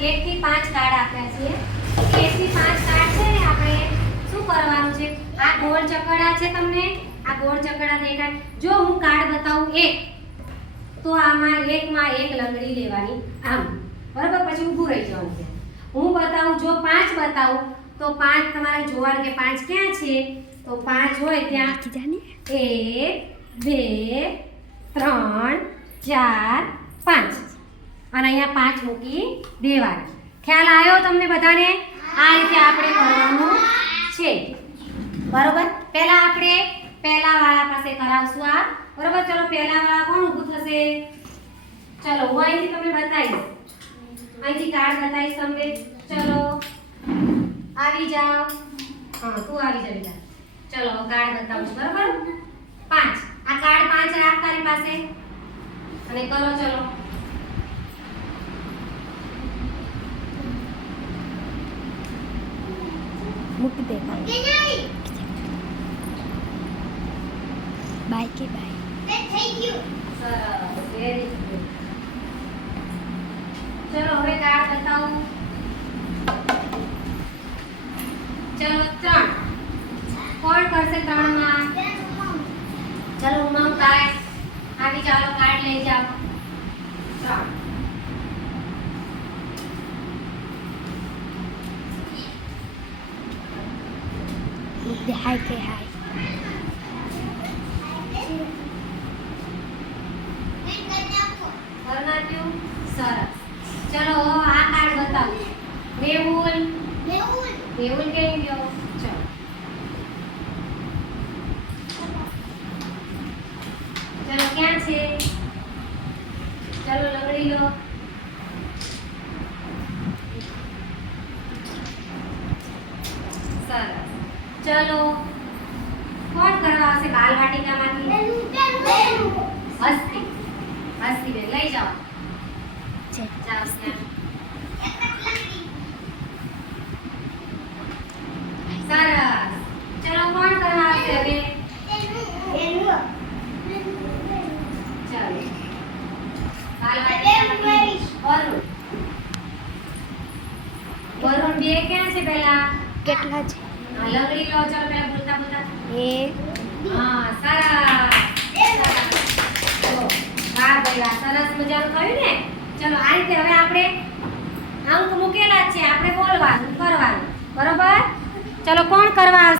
એક થી પાંચ કાર્ડ આપ્યા છે એક થી પાંચ કાર્ડ છે ને આપણે શું કરવાનું છે? આ ગોળ ચકડા છે તમને? આ ગોળ ચકડા દેખાય. જો હું કાર્ડ બતાવું એક તો આમાં એકમાં એક લંગડી લેવાની આમ. બરાબર? પછી ઊભું રહી જવાનું છે. હું બતાવું જો પાંચ બતાવું તો પાંચ તમારે જોવાનું કે પાંચ ક્યાં છે? તો પાંચ હોય ત્યાં એક બે ત્રણ ચાર અહીંયા પાંચ મૂકી દેવાના. ખ્યાલ આવ્યો તમને બધાને? આ રીતે આપણે કરવાનું છે. બરોબર? પહેલા આપણે પહેલા વાળા પાસે કરાવશું આ. બરોબર? ચલો, પહેલા વાળા કોણ ઊભું થશે? ચલો, હું અહીંથી તમને બતાવીશ. અહીંથી કાર્ડ બતાવીશ તમને. ચલો, આવી જાઓ. હા, તું આવી જા બેટા ચલો કાર્ડ બતાવું છું. બરોબર? પાંચ. આ કાર્ડ પાંચ રાખ તારી પાસે. અને કરો, ચલો. મૂકી દે બાય કે બાય ચલો હવે કાર્ડ બતાવું ચલો ત્રણ કોણ કરશે ત્રણમાં ચલો ઉમંગ તારે આવી ચાલો કાર્ડ લઈ જાઓ ત્રણ મૂકી દે હાય કે હાય સરસ. ચલો આ કાર્ડ બતાવો. મેહુલ. મેહુલ કેમ ગયો? ચલો, ક્યાં છે? ચલો, લગડી લો. સરસ. ચલો કોણ કરવા આવશે બાલ વાટિકામાંથી હસ્તી હસ્તી બેન લઈ જાઓ છે જાઓ ત્યાં સરસ ચલો કોણ કરવા આવશે હવે ચાલો બાલ વાટિકામાંથી વરુણ વરુણ બે ક્યાં છે પહેલા કેટલા છે હા, લંગડી લો ચાલો પહેલા બોલતા હા સરસ વાહ ભાઈ વાહ સરસ મજાનું થયું ને? ચલો આ રીતે હવે આપણે અંક મૂકેલા જ છે. આપણે બોલવાનું કરવાનું બરોબર? ચલો કોણ કરવા